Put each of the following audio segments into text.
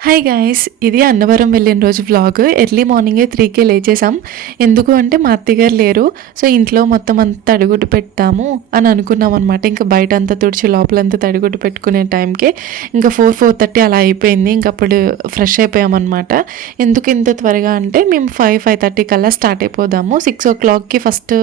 Hi guys ఇది అన్నవరం వెళ్ళిన రోజు వ్లాగ్ ఎర్లీ మార్నింగే త్రీకే లేచేసాం ఎందుకు అంటే మా అత్తగారు లేరు. సో ఇంట్లో మొత్తం అంతా తడిగుడ్డు పెట్టాము అని అనుకున్నాం అనమాట ఇంకా బయట అంతా తుడిచి లోపలంతా తడిగుడ్డు పెట్టుకునే టైంకి ఇంకా ఫోర్ ఫోర్ థర్టీ అలా అయిపోయింది. ఇంకా అప్పుడు ఫ్రెష్ అయిపోయామన్నమాట ఎందుకు ఇంత త్వరగా అంటే మేము ఫైవ్ ఫైవ్ థర్టీ కల్లా స్టార్ట్ అయిపోదాము. సిక్స్ ఓ క్లాక్కి ఫస్ట్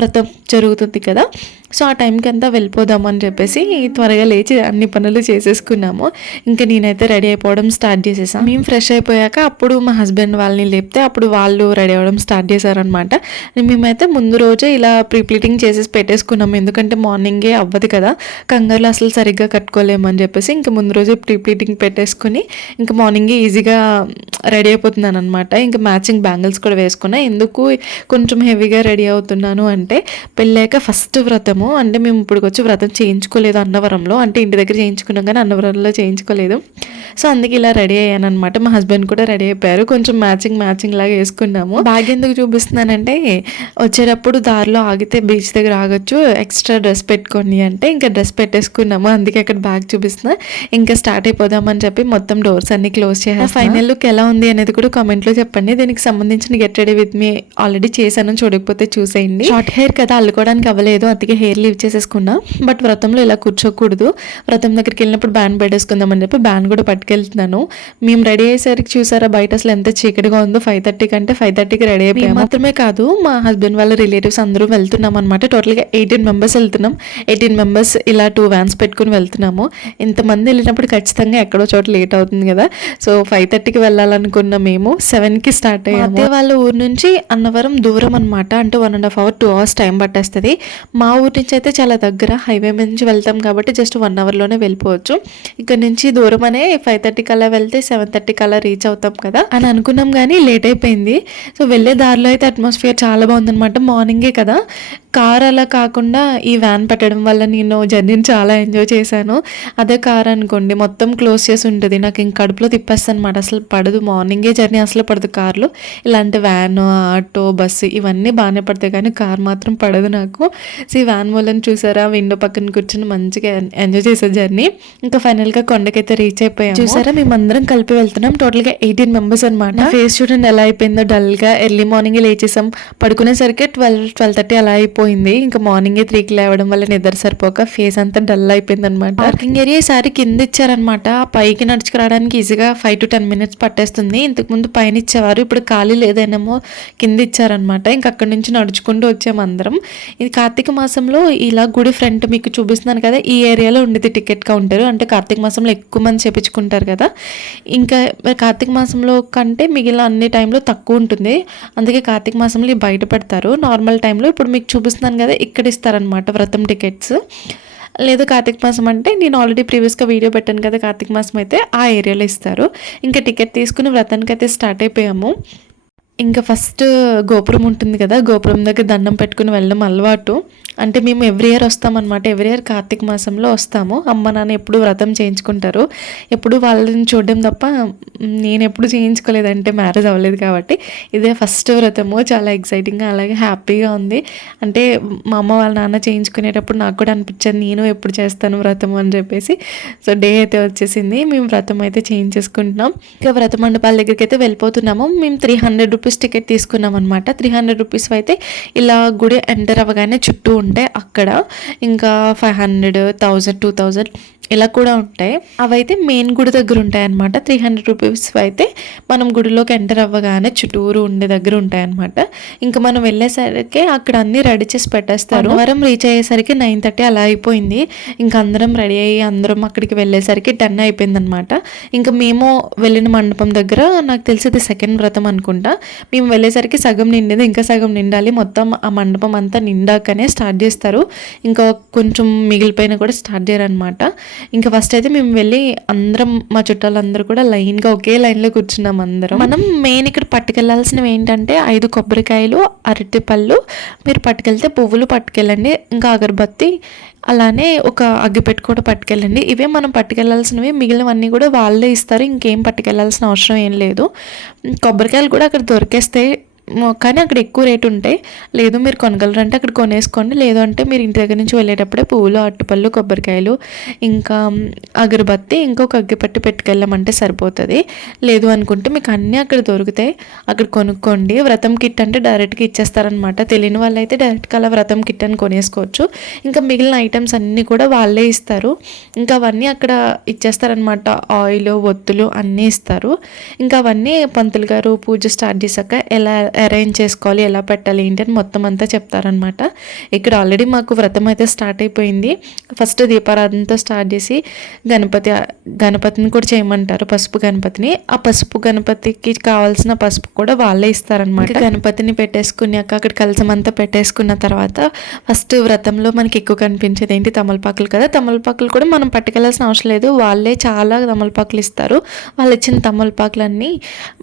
వ్రతం జరుగుతుంది కదా. సో ఆ టైంకి అంతా వెళ్ళిపోదాం అని చెప్పేసి త్వరగా లేచి అన్ని పనులు చేసేసుకున్నాము. ఇంకా నేనైతే రెడీ అయిపోవడం స్టార్ట్ చేసేసాను మేము ఫ్రెష్ అయిపోయాక అప్పుడు మా హస్బెండ్ వాళ్ళని లేపితే అప్పుడు వాళ్ళు రెడీ అవ్వడం స్టార్ట్ చేశారనమాట మేమైతే ముందు రోజే ఇలా ప్రీప్లీటింగ్ చేసేసి పెట్టేసుకున్నాము. ఎందుకంటే మార్నింగే అవ్వదు కదా. కంగారులో అసలు సరిగ్గా కట్టుకోలేమని చెప్పేసి ఇంకా ముందు రోజే ప్రీప్లీటింగ్ పెట్టేసుకుని ఇంకా మార్నింగే ఈజీగా రెడీ అయిపోతున్నాను అనమాట ఇంకా మ్యాచింగ్ బ్యాంగిల్స్ కూడా వేసుకున్నా. ఎందుకు కొంచెం హెవీగా రెడీ అవుతున్నాను అంటే పెళ్ళాక ఫస్ట్ వ్రతం వ్రతము అంటే మేము ఇప్పుడు వచ్చి వ్రతం చేయించుకోలేదు అన్నవరంలో. అంటే ఇంటి దగ్గర చేయించుకున్నాం కానీ అన్నవరంలో చేయించుకోలేదు. సో అందుకే ఇలా రెడీ అయ్యాను అనమాట మా హస్బెండ్ కూడా రెడీ అయిపోయారు. కొంచెం మ్యాచింగ్ మ్యాచింగ్ లాగా వేసుకున్నాము. బ్యాగ్ ఎందుకు చూపిస్తున్నానంటే వచ్చేటప్పుడు దారిలో ఆగితే బీచ్ దగ్గర ఆగొచ్చు. ఎక్స్ట్రా డ్రెస్ పెట్టుకోండి అంటే ఇంకా డ్రెస్ పెట్టేసుకున్నాము. అందుకే అక్కడ బ్యాగ్ చూపిస్తున్నా. ఇంకా స్టార్ట్ అయిపోదామని చెప్పి మొత్తం డోర్స్ అన్ని క్లోజ్ చేయాలి ఫైనల్ లుక్ ఎలా ఉంది అనేది కూడా కామెంట్లో చెప్పండి. దీనికి సంబంధించిన గెట్ రెడీ విత్ మీ ఆల్రెడీ చేశాను. చూడకపోతే చూసేయండి. షార్ట్ హెయిర్ కదా అల్లుకోవడానికి అవ్వలేదు. అందుకే హెయిర్ లీవ్ చేసేసుకున్నా. బట్ వ్రతంలో ఇలా కూర్చోకూడదు. వ్రతం దగ్గరికి వెళ్ళినప్పుడు బ్యాండ్ పెట్టేసుకుందాం అని చెప్పి బ్యాండ్ కూడా పట్టుకెళ్తున్నాను. మేము రెడీ అయ్యేసరికి చూసారా బయట అసలు ఎంత చీకటిగా ఉందో. ఫైవ్ థర్టీ కంటే ఫైవ్ థర్టీకి రెడీ అయిపోయాం మాత్రమే కాదు మా హస్బెండ్ వాళ్ళ రిలేటివ్స్ అందరూ వెళ్తున్నాం అనమాట టోటల్గా ఎయిటీన్ మెంబర్స్ వెళ్తున్నాం. ఎయిటీన్ మెంబర్స్ ఇలా టూ వ్యాన్స్ పెట్టుకుని వెళ్తున్నాము. ఇంతమంది వెళ్ళినప్పుడు ఖచ్చితంగా ఎక్కడో చోట లేట్ అవుతుంది కదా. సో ఫైవ్ థర్టీకి వెళ్ళాలనుకున్న మేము సెవెన్కి స్టార్ట్ అయ్యాము. అదే వాళ్ళ ఊరు నుంచి అన్నవరం దూరం అనమాట అంటే one and half hour two hours time పట్టేస్తుంది. మా ఊరి నుంచి అయితే చాలా దగ్గర హైవే నుంచి వెళ్తాం కాబట్టి జస్ట్ వన్ అవర్లోనే వెళ్ళిపోవచ్చు. ఇక్కడ నుంచి దూరం అనే ఫైవ్ థర్టీ కల్లా వెళ్తే సెవెన్ థర్టీ కల్లా రీచ్ అవుతాం కదా అని అనుకున్నాం కానీ లేట్ అయిపోయింది. సో వెళ్ళే దారిలో అయితే అట్మాస్ఫియర్ చాలా బాగుందనమాట మార్నింగే కదా. కార్ అలా కాకుండా ఈ వ్యాన్ పెట్టడం వల్ల నేను జర్నీని చాలా ఎంజాయ్ చేశాను. అదే కార్ అనుకోండి మొత్తం క్లోజ్ చేసి ఉంటుంది. నాకు ఇంక కడుపులో తిప్పేస్తాను అనమాట అసలు పడదు. మార్నింగే జర్నీ అసలు పడదు కార్లో. ఇలాంటి వ్యాన్ ఆటో బస్సు ఇవన్నీ బాగానే పడతాయి. కానీ కార్ మాత్రం పడదు నాకు. సో ఈ వ్యాన్ వాళ్ళని చూసారా? విండో పక్కన కూర్చొని మంచిగా ఎంజాయ్ చేసే జర్నీ. ఇంకా ఫైనల్గా కొండకైతే రీచ్ అయిపోయాం చూసారా? మేమందరం కలిపి వెళ్తున్నాం. టోటల్గా ఎయిటీన్ మెంబర్స్ అనమాట ఫేస్ చూడండి ఎలా అయిపోయిందో. డల్గా ఎర్లీ మార్నింగ్ లేచేసాం. పడుకునేసరికి ట్వెల్వ్ ట్వెల్వ్ థర్టీ అలా అయిపోయింది పోయింది ఇంకా మార్నింగే త్రీకి లేవడం వల్ల నిద్ర సరిపోక ఫేస్ అంతా డల్ అయిపోయింది అనమాట పార్కింగ్ ఏరియా ఈసారి కింద ఇచ్చారనమాట. పైకి నడుచుకురావడానికి ఈజీగా ఫైవ్ టు టెన్ మినిట్స్ పట్టేస్తుంది. ఇంతకు ముందు పైన ఇచ్చేవారు ఇప్పుడు ఖాళీ లేదేనేమో కింద ఇచ్చారనమాట. ఇంకా అక్కడి నుంచి నడుచుకుంటూ వచ్చాము అందరం. ఇది కార్తీక మాసంలో ఇలా గుడి ఫ్రంట్ మీకు చూపిస్తున్నాను కదా ఈ ఏరియాలో ఉండేది టికెట్ కౌంటర్ అంటే కార్తీక మాసంలో ఎక్కువ మంది చేపించుకుంటారు కదా. ఇంకా కార్తీక మాసంలో కంటే మిగిలిన అన్ని టైంలో తక్కువ ఉంటుంది. అందుకే కార్తీక మాసంలో బయట పెడతారు. నార్మల్ టైంలో ఇప్పుడు మీకు చూపిస్తున్నాను కదా ఇక్కడ ఇస్తారనమాట వ్రతం టికెట్స్. లేదు కార్తీక మాసం అంటే నేను ఆల్రెడీ ప్రీవియస్గా వీడియో పెట్టాను కదా కార్తీక మాసం అయితే ఆ ఏరియాలో ఇస్తారు. ఇంకా టికెట్ తీసుకుని వ్రతానికి అయితే స్టార్ట్ అయిపోయాము. ఇంకా ఫస్ట్ గోపురం ఉంటుంది కదా గోపురం దగ్గర దండం పెట్టుకుని వెళ్ళడం అలవాటు. అంటే మేము ఎవ్రీ ఇయర్ వస్తామన్నమాట. ఎవ్రీ ఇయర్ కార్తీక మాసంలో వస్తాము. అమ్మ నాన్న ఎప్పుడు వ్రతం చేయించుకుంటారు. ఎప్పుడు వాళ్ళని చూడడం తప్ప నేను ఎప్పుడు చేయించుకోలేదంటే మ్యారేజ్ అవ్వలేదు కాబట్టి ఇదే ఫస్ట్ వ్రతము. చాలా ఎక్సైటింగ్గా అలాగే హ్యాపీగా ఉంది. అంటే మా అమ్మ వాళ్ళ నాన్న చేయించుకునేటప్పుడు నాకు కూడా అనిపించింది నేను ఎప్పుడు చేస్తాను వ్రతం అని చెప్పేసి. సో డే అయితే వచ్చేసింది. మేము వ్రతం అయితే చేయించేసుకుంటున్నాం. ఇంకా వ్రత మండపాల దగ్గరికి అయితే వెళ్ళిపోతున్నాము. మేము త్రీ హండ్రెడ్ రూపీస్ టికెట్ తీసుకున్నాం అనమాట త్రీ హండ్రెడ్ రూపీస్ అయితే ఇలా గుడి ఎంటర్ అవ్వగానే చుట్టూ ఉంటే అక్కడ ఇంకా five hundred thousand two thousand ఇలా కూడా ఉంటాయి. అవైతే మెయిన్ గుడి దగ్గర ఉంటాయి అనమాట త్రీ హండ్రెడ్ రూపీస్ అయితే మనం గుడిలోకి ఎంటర్ అవ్వగానే చుట్టూరు ఉండే దగ్గర ఉంటాయి అనమాట ఇంకా మనం వెళ్ళేసరికి అక్కడ అన్ని రెడీ చేసి పెట్టేస్తారు. వరం రీచ్ అయ్యేసరికి నైన్ థర్టీ అలా అయిపోయింది. ఇంకా అందరం రెడీ అయ్యి అందరం అక్కడికి వెళ్ళేసరికి టెన్ అయిపోయింది అనమాట ఇంకా మేము వెళ్ళిన మండపం దగ్గర నాకు తెలిసి ఇది సెకండ్ వ్రతం అనుకుంటా. మేము వెళ్ళేసరికి సగం నిండింది ఇంకా సగం నిండాలి. మొత్తం ఆ మండపం అంతా నిండాకనే స్టార్ట్ చేస్తారు. ఇంకా కొంచెం మిగిలిపోయిన కూడా స్టార్ట్ చేయరనమాట ఇంకా ఫస్ట్ అయితే మేము వెళ్ళి అందరం మా చుట్టాలందరూ కూడా లైన్గా ఒకే లైన్లో కూర్చున్నాం అందరం. మనం మెయిన్ ఇక్కడ పట్టుకెళ్ళాల్సినవి ఏంటంటే ఐదు కొబ్బరికాయలు అరటి పళ్ళు మీరు పట్టుకెళ్తే పువ్వులు పట్టుకెళ్ళండి ఇంకా అగరబత్తి అలానే ఒక అగ్గిపెట్టు కూడా పట్టుకెళ్ళండి. ఇవే మనం పట్టుకెళ్ళాల్సినవి మిగిలినవన్నీ కూడా వాళ్ళే ఇస్తారు ఇంకేం పట్టుకెళ్ళాల్సిన అవసరం ఏం లేదు. కొబ్బరికాయలు కూడా అక్కడ దొరికేస్తాయి కానీ అక్కడ ఎక్కువ రేటు ఉంటాయి. లేదు మీరు కొనగలరంటే అక్కడ కొనేసుకోండి. లేదు అంటే మీరు ఇంటి దగ్గర నుంచి వెళ్ళేటప్పుడే పువ్వులు అట్టుపళ్ళు కొబ్బరికాయలు ఇంకా అగరబత్తి ఇంకొక అగ్గిపట్టి పెట్టుకెళ్ళామంటే సరిపోతుంది. లేదు అనుకుంటే మీకు అన్నీ అక్కడ దొరుకుతాయి. అక్కడ కొనుక్కోండి. వ్రతం కిట్ అంటే డైరెక్ట్గా ఇచ్చేస్తారనమాట తెలియని వాళ్ళైతే డైరెక్ట్గా అలా వ్రతం కిట్ అని కొనేసుకోవచ్చు. ఇంకా మిగిలిన ఐటమ్స్ అన్నీ కూడా వాళ్ళే ఇస్తారు. ఇంకా అవన్నీ అక్కడ ఇచ్చేస్తారనమాట ఆయిల్ ఒత్తులు అన్నీ ఇస్తారు. ఇంకా అవన్నీ పంతులు గారు పూజ స్టార్ట్ చేశాక ఎలా అరేంజ్ చేసుకోవాలి ఎలా పెట్టాలి ఏంటి అని మొత్తం అంతా చెప్తారనమాట ఇక్కడ ఆల్రెడీ మాకు వ్రతం అయితే స్టార్ట్ అయిపోయింది. ఫస్ట్ దీపారాధనతో స్టార్ట్ చేసి గణపతి గణపతిని కూడా చేయమంటారు పసుపు గణపతిని. ఆ పసుపు గణపతికి కావాల్సిన పసుపు కూడా వాళ్ళే ఇస్తారనమాట గణపతిని పెట్టేసుకున్నాక అక్కడ కలసం అంతా పెట్టేసుకున్న తర్వాత ఫస్ట్ వ్రతంలో మనకి ఎక్కువ కనిపించేది ఏంటి? తమలపాకులు కదా. తమలపాకులు కూడా మనం పట్టుకెళ్ళాల్సిన అవసరం లేదు. వాళ్ళే చాలా తమలపాకులు ఇస్తారు. వాళ్ళు ఇచ్చిన తమలపాకులన్నీ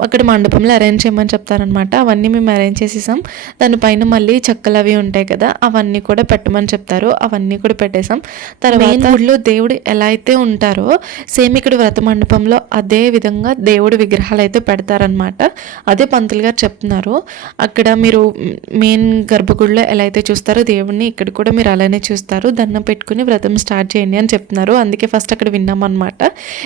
అక్కడ మండపంలో అరేంజ్ చేయమని చెప్తారనమాట అవన్నీ మేము అరేంజ్ చేసేసాం. దానిపైన మళ్ళీ చెక్కలు అవి ఉంటాయి కదా అవన్నీ కూడా పెట్టమని చెప్తారు. అవన్నీ కూడా పెట్టేసాం. తర్వాత ఊళ్ళో దేవుడు ఎలా అయితే ఉంటారో సేమ్ ఇక్కడ వ్రత మండపంలో అదే విధంగా దేవుడి విగ్రహాలు అయితే పెడతారనమాట అదే పంతులు గారు చెప్తున్నారు. అక్కడ మీరు మెయిన్ గర్భగుడిలో ఎలా అయితే చూస్తారో దేవుడిని ఇక్కడ కూడా మీరు అలానే చూస్తారు. దండం పెట్టుకుని వ్రతం స్టార్ట్ చేయండి అని చెప్తున్నారు. అందుకే ఫస్ట్ అక్కడ విన్నాం అనమాట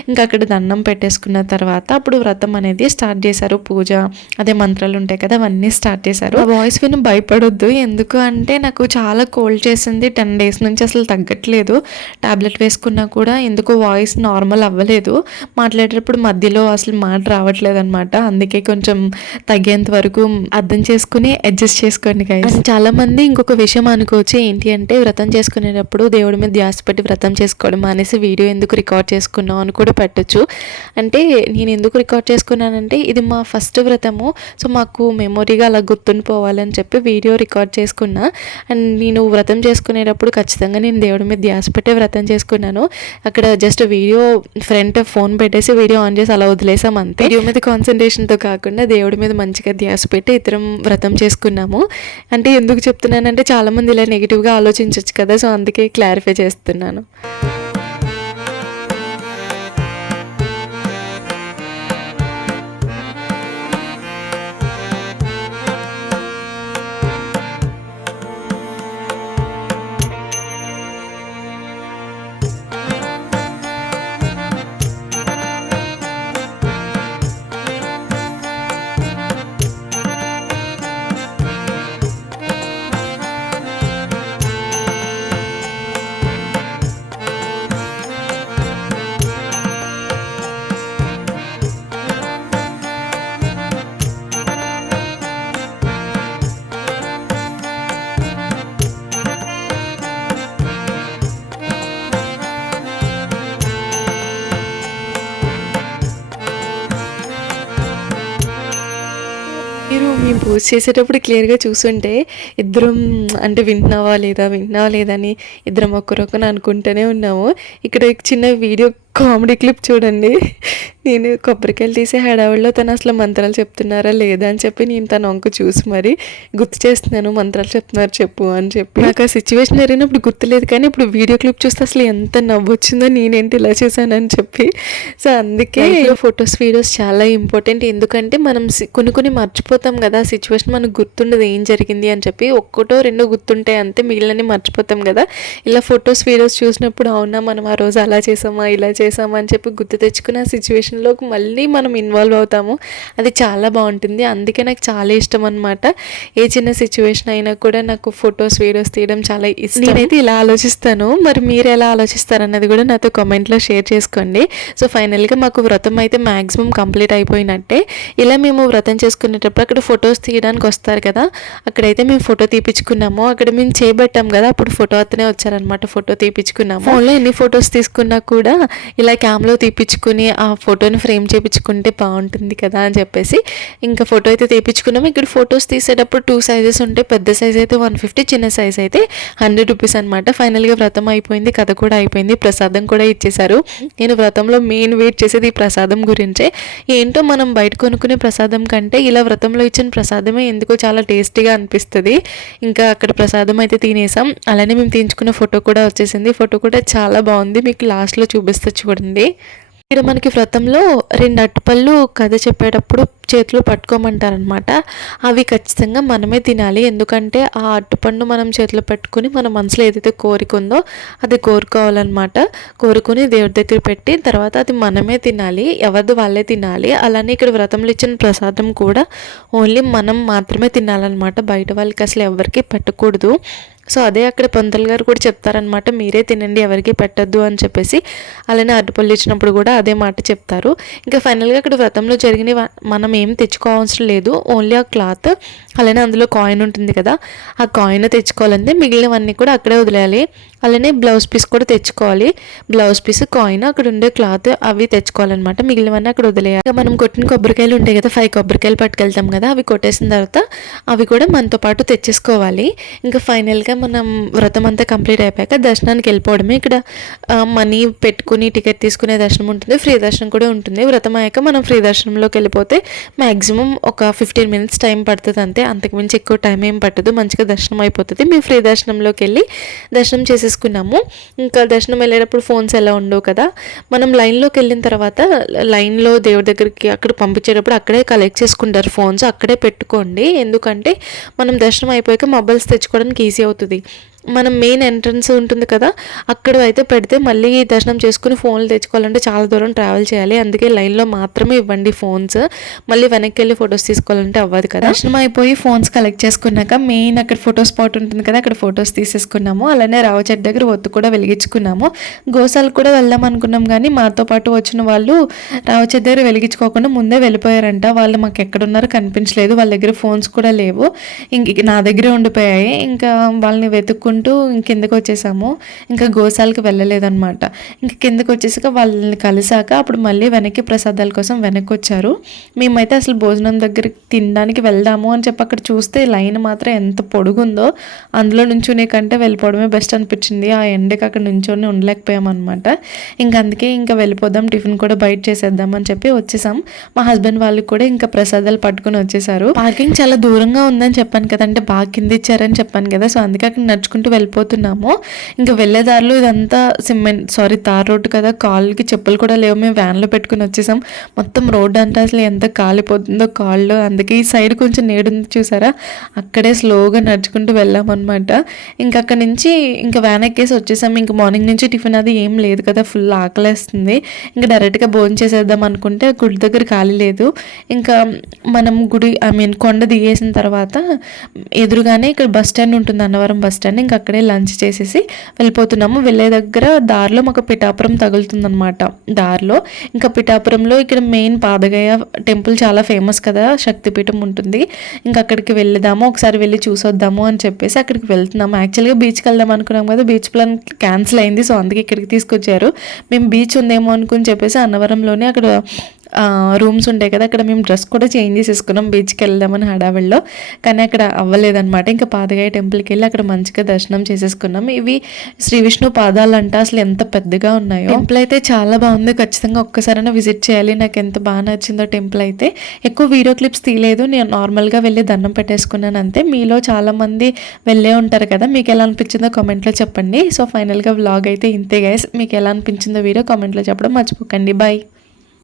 ఇంకా అక్కడ దండం పెట్టేసుకున్న తర్వాత అప్పుడు వ్రతం అనేది స్టార్ట్ చేశారు. పూజ అదే మంత్రాలు ఉంటాయి కదా అవన్నీ స్టార్ట్ చేశారు. ఆ వాయిస్ విని భయపడొద్దు. ఎందుకు అంటే నాకు చాలా కోల్డ్ చేసింది. టెన్ డేస్ నుంచి అసలు తగ్గట్లేదు. టాబ్లెట్ వేసుకున్నా కూడా ఎందుకో వాయిస్ నార్మల్ అవ్వలేదు. మాట్లాడేటప్పుడు మధ్యలో అసలు మాట రావట్లేదు అనమాట అందుకే కొంచెం తగ్గేంత వరకు అర్థం చేసుకుని అడ్జస్ట్ చేసుకోండి. చాలా మంది ఇంకొక విషయం అనుకోవచ్చు. ఏంటి అంటే వ్రతం చేసుకునేటప్పుడు దేవుడి మీద ధ్యాస పెట్టి వ్రతం చేసుకోవడం అనేసి వీడియో ఎందుకు రికార్డ్ చేసుకున్నాం అని కూడా పెట్టొచ్చు. అంటే నేను ఎందుకు రికార్డ్ చేసుకున్నానంటే ఇది మా ఫస్ట్ వ్రతము. సో మాకు మెమొరీగా అలా గుర్తుండిపోవాలని చెప్పి వీడియో రికార్డ్ చేసుకున్నా. అండ్ నేను వ్రతం చేసుకునేటప్పుడు ఖచ్చితంగా నేను దేవుడి మీద ధ్యాస పెట్టే వ్రతం చేసుకున్నాను. అక్కడ జస్ట్ వీడియో ఫ్రంట్ ఫోన్ పెట్టేసి వీడియో ఆన్ చేసి అలా వదిలేసాం అంతే. వీడియో మీద కాన్సన్ట్రేషన్తో కాకుండా దేవుడి మీద మంచిగా ధ్యాస పెట్టి ఇతరం వ్రతం చేసుకున్నాము. అంటే ఎందుకు చెప్తున్నానంటే చాలామంది ఇలా నెగిటివ్గా ఆలోచించవచ్చు కదా సో అందుకే క్లారిఫై చేస్తున్నాను. మీరు మేము పూజ చేసేటప్పుడు క్లియర్గా చూసుంటే ఇద్దరం అంటే వింటున్నావా లేదా వింటున్నావా లేదా అని ఇద్దరం ఒక్కరొక్కరు అనుకుంటూనే ఉన్నాము. ఇక్కడ చిన్న వీడియో కామెడీ క్లిప్ చూడండి. నేను కొబ్బరికాయలు తీసే హడావుడిలో తను అసలు మంత్రాలు చెప్తున్నారా లేదా అని చెప్పి నేను తన వంక చూసి మరి గుర్తు చేస్తున్నాను. మంత్రాలు చెప్తున్నారు చెప్పు అని చెప్పి. నాకు ఆ సిచ్యువేషన్ జరిగినప్పుడు గుర్తులేదు కానీ ఇప్పుడు వీడియో క్లిప్ చూస్తే అసలు ఎంత నవ్వు వచ్చిందో నేనేంటి ఇలా చేశానని చెప్పి. సో అందుకే ఫొటోస్ వీడియోస్ చాలా ఇంపార్టెంట్ ఎందుకంటే మనం కొన్ని కొన్ని మర్చిపోతాం కదా సిచ్యువేషన్ మనకు గుర్తుండదు ఏం జరిగింది అని చెప్పి. ఒక్కటో రెండో గుర్తుంటాయి అంతే మిగిలినవి మర్చిపోతాం కదా. ఇలా ఫొటోస్ వీడియోస్ చూసినప్పుడు అవునా మనం ఆ రోజు అలా చేసామా ఇలా చేసామా అని చెప్పి గుర్తు తెచ్చుకున్న సిచ్యువేషన్లోకి మళ్ళీ మనం ఇన్వాల్వ్ అవుతాము. అది చాలా బాగుంటుంది. అందుకే నాకు చాలా ఇష్టం అనమాట ఏ చిన్న సిచ్యువేషన్ అయినా కూడా నాకు ఫొటోస్ వీడియోస్ తీయడం చాలా ఇష్టం. నేనైతే ఇలా ఆలోచిస్తాను. మరి మీరు ఎలా ఆలోచిస్తారు అన్నది కూడా నాతో కామెంట్లో షేర్ చేసుకోండి. సో ఫైనల్గా మాకు వ్రతం అయితే మ్యాక్సిమం కంప్లీట్ అయిపోయినట్టే. ఇలా మేము వ్రతం చేసుకునేటప్పుడు అక్కడ ఫొటోస్ తీయడానికి వస్తారు కదా. అక్కడైతే మేము ఫోటో తీపించుకున్నాము అక్కడ మేము చేయబట్టాం కదా. అప్పుడు ఫోటో అతనే వచ్చారనమాట ఫోటో తీపించుకున్నాము ఫోన్లో ఎన్ని ఫొటోస్ తీసుకున్నా కూడా ఇలా క్యామ్లో తీపించుకుని ఆ ఫోటోని ఫ్రేమ్ చేయించుకుంటే బాగుంటుంది కదా అని చెప్పేసి ఇంకా ఫోటో అయితే తీపించుకున్నాము ఇక్కడ ఫొటోస్ తీసేటప్పుడు టూ సైజెస్ ఉంటాయి పెద్ద సైజ్ అయితే వన్ ఫిఫ్టీ చిన్న సైజ్ అయితే హండ్రెడ్ రూపీస్ అనమాట ఫైనల్గా వ్రతం అయిపోయింది కథ కూడా అయిపోయింది ప్రసాదం కూడా ఇచ్చేశారు. నేను వ్రతంలో మెయిన్ వెయిట్ చేసేది ఈ ప్రసాదం గురించే. ఏంటో మనం బయట కొనుక్కునే ప్రసాదం కంటే ఇలా వ్రతంలో ఇచ్చిన ప్రసాదమే ఎందుకో చాలా టేస్టీగా అనిపిస్తుంది. ఇంకా అక్కడ ప్రసాదం అయితే తినేసాం. అలానే మేము తీయించుకున్న ఫోటో కూడా వచ్చేసింది. ఫోటో కూడా చాలా బాగుంది. మీకు లాస్ట్లో చూపిస్తా చూడండి ఇక్కడ మనకి వ్రతంలో రెండు అట్టుపళ్ళు కథ చెప్పేటప్పుడు చేతులు పట్టుకోమంటారనమాట అవి ఖచ్చితంగా మనమే తినాలి. ఎందుకంటే ఆ అట్టుపండు మనం చేతిలో పెట్టుకుని మన మనసులో ఏదైతే కోరిక ఉందో అది కోరుకోవాలన్నమాట. కోరుకుని దేవుడి దగ్గర పెట్టి తర్వాత అది మనమే తినాలి. ఎవరిది వాళ్ళే తినాలి. అలానే ఇక్కడ వ్రతంలో ఇచ్చిన ప్రసాదం కూడా ఓన్లీ మనం మాత్రమే తినాలన్నమాట. బయట వాళ్ళకి అసలు ఎవరికి పెట్టకూడదు. సో అదే అక్కడ పంతులు గారు కూడా చెప్తారనమాట మీరే తినండి ఎవరికి పెట్టద్దు అని చెప్పేసి అలానే అరటిపళ్ళు ఇచ్చినప్పుడు కూడా అదే మాట చెప్తారు. ఇంకా ఫైనల్గా అక్కడ వ్రతంలో జరిగినవి మనం ఏం తెచ్చుకోవాల్సిన లేదు ఓన్లీ ఆ క్లాత్ అలానే అందులో కాయిన్ ఉంటుంది కదా ఆ కాయిన్ తెచ్చుకోవాలంటే మిగిలినవన్నీ కూడా అక్కడే వదిలేయాలి. అలానే బ్లౌజ్ పీస్ కూడా తెచ్చుకోవాలి. బ్లౌజ్ పీస్ కాయిన్ అక్కడ ఉండే క్లాత్ అవి తెచ్చుకోవాలన్నమాట మిగిలినవన్నీ అక్కడ వదిలేయాలి. మనం కొట్టిన కొబ్బరికాయలు ఉంటాయి కదా ఫైవ్ కొబ్బరికాయలు పట్టుకెళ్తాం కదా అవి కొట్టేసిన తర్వాత అవి కూడా మనతో పాటు తెచ్చేసుకోవాలి. ఇంకా ఫైనల్గా మనం వ్రతం అంతా కంప్లీట్ అయిపోయాక దర్శనానికి వెళ్ళిపోవడమే. ఇక్కడ మనీ పెట్టుకుని టికెట్ తీసుకునే దర్శనం ఉంటుంది. ఫ్రీ దర్శనం కూడా ఉంటుంది. వ్రతం అయ్యాక మనం ఫ్రీ దర్శనంలోకి వెళ్ళిపోతే మ్యాక్సిమం ఒక ఫిఫ్టీన్ మినిట్స్ టైం పడుతుంది అంతే. అంతకుమించి ఎక్కువ టైం ఏం పట్టదు. మంచిగా దర్శనం అయిపోతుంది. మేము ఫ్రీ దర్శనంలోకి వెళ్ళి దర్శనం చేసేసుకున్నాము. ఇంకా దర్శనం వెళ్ళేటప్పుడు ఫోన్స్ ఎలా ఉండవు కదా. మనం లైన్లోకి వెళ్ళిన తర్వాత లైన్లో దేవుడి దగ్గరికి అక్కడ పంపించేటప్పుడు అక్కడే కలెక్ట్ చేసుకుంటారు ఫోన్స్. అక్కడే పెట్టుకోండి. ఎందుకంటే మనం దర్శనం అయిపోయాక మొబైల్స్ తెచ్చుకోవడానికి ఈజీ అవుతుంది. అవుతుంది మనం మెయిన్ ఎంట్రన్స్ ఉంటుంది కదా అక్కడ అయితే పెడితే మళ్ళీ దర్శనం చేసుకుని ఫోన్లు తెచ్చుకోవాలంటే చాలా దూరం ట్రావెల్ చేయాలి. అందుకే లైన్లో మాత్రమే ఇవ్వండి ఫోన్స్ మళ్ళీ వెనక్కి వెళ్ళి ఫొటోస్ తీసుకోవాలంటే అవ్వదు కదా. దర్శనం అయిపోయి ఫోన్స్ కలెక్ట్ చేసుకున్నాక మెయిన్ అక్కడ ఫోటో స్పాట్ ఉంటుంది కదా అక్కడ ఫొటోస్ తీసేసుకున్నాము. అలానే రావచెట్ దగ్గర ఒత్తు కూడా వెలిగించుకున్నాము. గోసాలు కూడా వెళ్దాం అనుకున్నాం కానీ మాతో పాటు వచ్చిన వాళ్ళు రావచెట్ దగ్గర వెలిగించుకోకుండా ముందే వెళ్ళిపోయారంట. వాళ్ళు మాకు ఎక్కడున్నారో కనిపించలేదు. వాళ్ళ దగ్గర ఫోన్స్ కూడా లేవు. ఇంక నా దగ్గరే ఉండిపోయాయి. ఇంకా వాళ్ళని వెతుక్కు నడుచుకుంటూ కిందకు వచ్చేసాము. ఇంకా గోశాలకు వెళ్ళలేదన్నమాట. ఇంకా కిందకు వచ్చేసాక వాళ్ళని కలిసాక అప్పుడు మళ్ళీ వెనక్కి ప్రసాదాల కోసం వెనక్కి వచ్చారు. మేమైతే అసలు భోజనం దగ్గరికి తినడానికి వెళ్దాము అని చెప్పి అక్కడ చూస్తే లైన్ మాత్రం ఎంత పొడుగుందో అందులో నుంచునే కంటే వెళ్ళిపోవడమే బెస్ట్ అనిపించింది. ఆ ఎండకి అక్కడ నుంచొని ఉండలేకపోయామన్నమాట. ఇంకా అందుకే ఇంకా వెళ్ళిపోదాం టిఫిన్ కూడా బయట చేసేద్దాం అని చెప్పి వచ్చేసాం. మా హస్బెండ్ వాళ్ళు కూడా ఇంకా ప్రసాదాలు పట్టుకుని వచ్చేసారు. పార్కింగ్ చాలా దూరంగా ఉందని చెప్పాను కదా అంటే బాగా కింద ఇచ్చారని చెప్పాను కదా. సో అందుకే అక్కడ నడుచుకుని నడుచుకుంటూ వెళ్ళిపోతున్నాము. ఇంకా వెళ్ళేదారిలో ఇదంతా సిమెంట్ సారీ తార్ రోడ్డు కదా కాళ్ళకి చెప్పులు కూడా లేవు. మేము వ్యాన్లో పెట్టుకుని వచ్చేసాం. మొత్తం రోడ్డు అంటే అసలు ఎంత కాలిపోతుందో కాళ్ళు. అందుకే ఈ సైడ్ కొంచెం నేడుంది చూసారా? అక్కడే స్లోగా నడుచుకుంటూ వెళ్ళామన్నమాట. ఇంకా అక్కడ నుంచి ఇంకా వ్యాన్ ఎక్కేసి వచ్చేసాం. ఇంకా మార్నింగ్ నుంచి టిఫిన్ అది ఏం లేదు కదా ఫుల్ ఆకలేస్తుంది. ఇంకా డైరెక్ట్గా భోజనం చేసేద్దాం అనుకుంటే గుడి దగ్గర ఖాళీ లేదు. ఇంకా మనం గుడి ఐ మీన్ కొండ దిగేసిన తర్వాత ఎదురుగానే ఇక్కడ బస్ స్టాండ్ ఉంటుంది అన్నవరం బస్ స్టాండ్. ఇంకా అక్కడే లంచ్ చేసేసి వెళ్ళిపోతున్నాము. వెళ్ళే దగ్గర దారిలో మాకు పిఠాపురం తగులుతుందనమాట దారిలో ఇంకా పిఠాపురంలో ఇక్కడ మెయిన్ పాదగయ టెంపుల్ చాలా ఫేమస్ కదా శక్తిపీఠం ఉంటుంది. ఇంకా అక్కడికి వెళ్దాము ఒకసారి వెళ్ళి చూసొద్దాము అని చెప్పేసి అక్కడికి వెళ్తున్నాము. యాక్చువల్గా బీచ్కి వెళ్దాం అనుకున్నాం కదా బీచ్ ప్లాన్ క్యాన్సిల్ అయింది సో అందుకే ఇక్కడికి తీసుకొచ్చారు. మేము బీచ్ ఉందేమో అనుకుని చెప్పేసి అన్నవరంలోనే అక్కడ రూమ్స్ ఉంటాయి కదా అక్కడ మేము డ్రెస్ కూడా చేంజ్ చేసేసుకున్నాం. బీచ్కి వెళ్దామని హడావిడిలో. కానీ అక్కడ అవ్వలేదన్నమాట. ఇంకా పాదగాయ టెంపుల్కి వెళ్ళి అక్కడ మంచిగా దర్శనం చేసేసుకున్నాం. ఇవి శ్రీ విష్ణు పాదాలు అంటే అసలు ఎంత పెద్దగా ఉన్నాయో. టెంపుల్ అయితే చాలా బాగుంది. ఖచ్చితంగా ఒక్కసారైనా విజిట్ చేయాలి. నాకు ఎంత బాగా నచ్చిందో టెంపుల్ అయితే. ఎక్కువ వీడియో క్లిప్స్ తీయలేదు. నేను నార్మల్గా వెళ్ళి దండం పెట్టేసుకున్నాను అంతే. మీలో చాలామంది వెళ్ళే ఉంటారు కదా మీకు ఎలా అనిపించిందో కామెంట్లో చెప్పండి. సో ఫైనల్గా వ్లాగ్ అయితే ఇంతే గైస్ మీకు ఎలా అనిపించిందో వీడియో కామెంట్లో చెప్పడం మర్చిపోకండి. బాయ్.